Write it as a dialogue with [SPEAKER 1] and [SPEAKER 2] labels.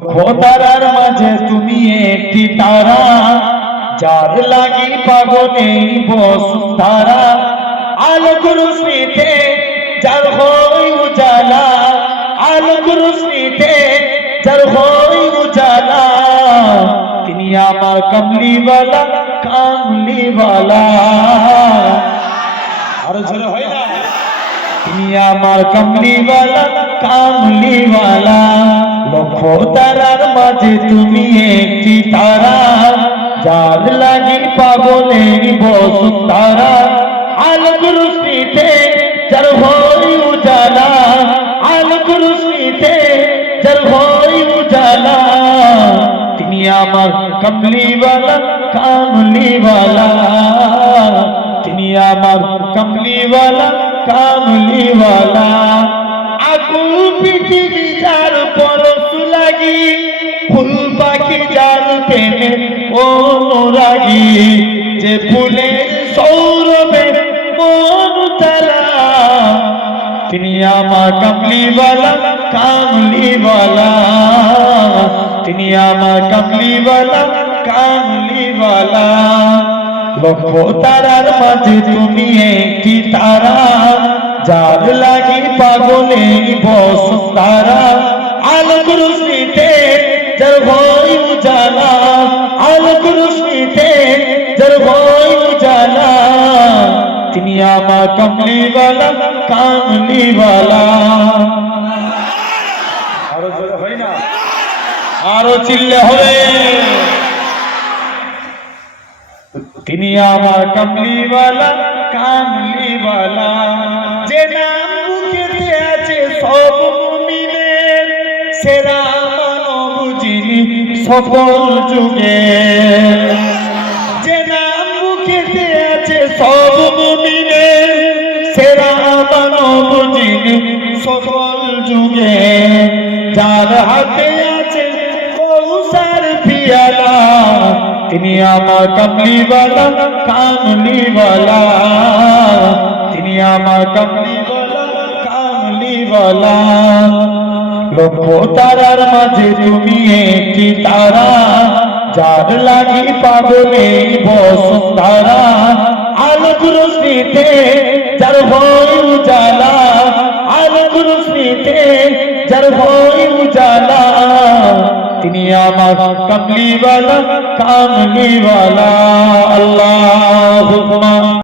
[SPEAKER 1] খোদারার মাঝে তুমি একটি তারা যার লাগি পাগলে বসুধারা আলো গুরুশ্রীতে যার হই উজালা আলো গুরুশ্রীতে যার হই উজালা। তিনি আমার কমলিওয়ালা কামলিওয়ালা। আরও জোরে হয় না? তুমি আমার কমলিওয়ালা কামলিওয়ালা। লক্ষ তারার মাঝে তুমি একটি তারা যার লাগি পাগলের বসুতারা আল গুরুশ্রীতে যার হই উজালা আল গুরুশ্রীতে যার হই উজালা তিনি আমার কমলিওয়ালা কামলিওয়ালা তিনি আমার কমলিওয়ালা কামলিওয়ালা ফুল পাখি যার প্রেমে অনুরাগী যে ফুলের সৌরভে মন তারা, তিনি আমার কমলিওয়ালা, কামলিওয়ালা। তিনি আমার কমলিওয়ালা, কামলিওয়ালা। লক্ষ তারার মাঝে তুমি একটি তারা, যার লাগি পাগলে বস তারা। আলো গুরুশ্রীতে আমার কমলিওয়ালা, কামলিওয়ালা। আরও জোরে হয় না? আরও চিল্লে হবে। তিনি আমার কমলিওয়ালা, কামলিওয়ালা। যে নাম মুখেতে আছে, সব মুমিনের। সেরা মানব যিনি সকল যুগে মানব যিনি সকল যুগে, যার হাতে আছে কৌসার পিয়ালা, তিনি আমার কমলিওয়ালা, কামলিওয়ালা। তিনি আমার কমলিওয়ালা, কামলিওয়ালা। লক্ষ মাঝে তুমি একটি তারা, যার লাগি পাগলে বসুন্ধারা। আলো গুরুশ্রীতে যার ভয় যার ভয় উজালা তিনি আমার কমলিওয়ালা কামলিওয়ালা। আল্লাহ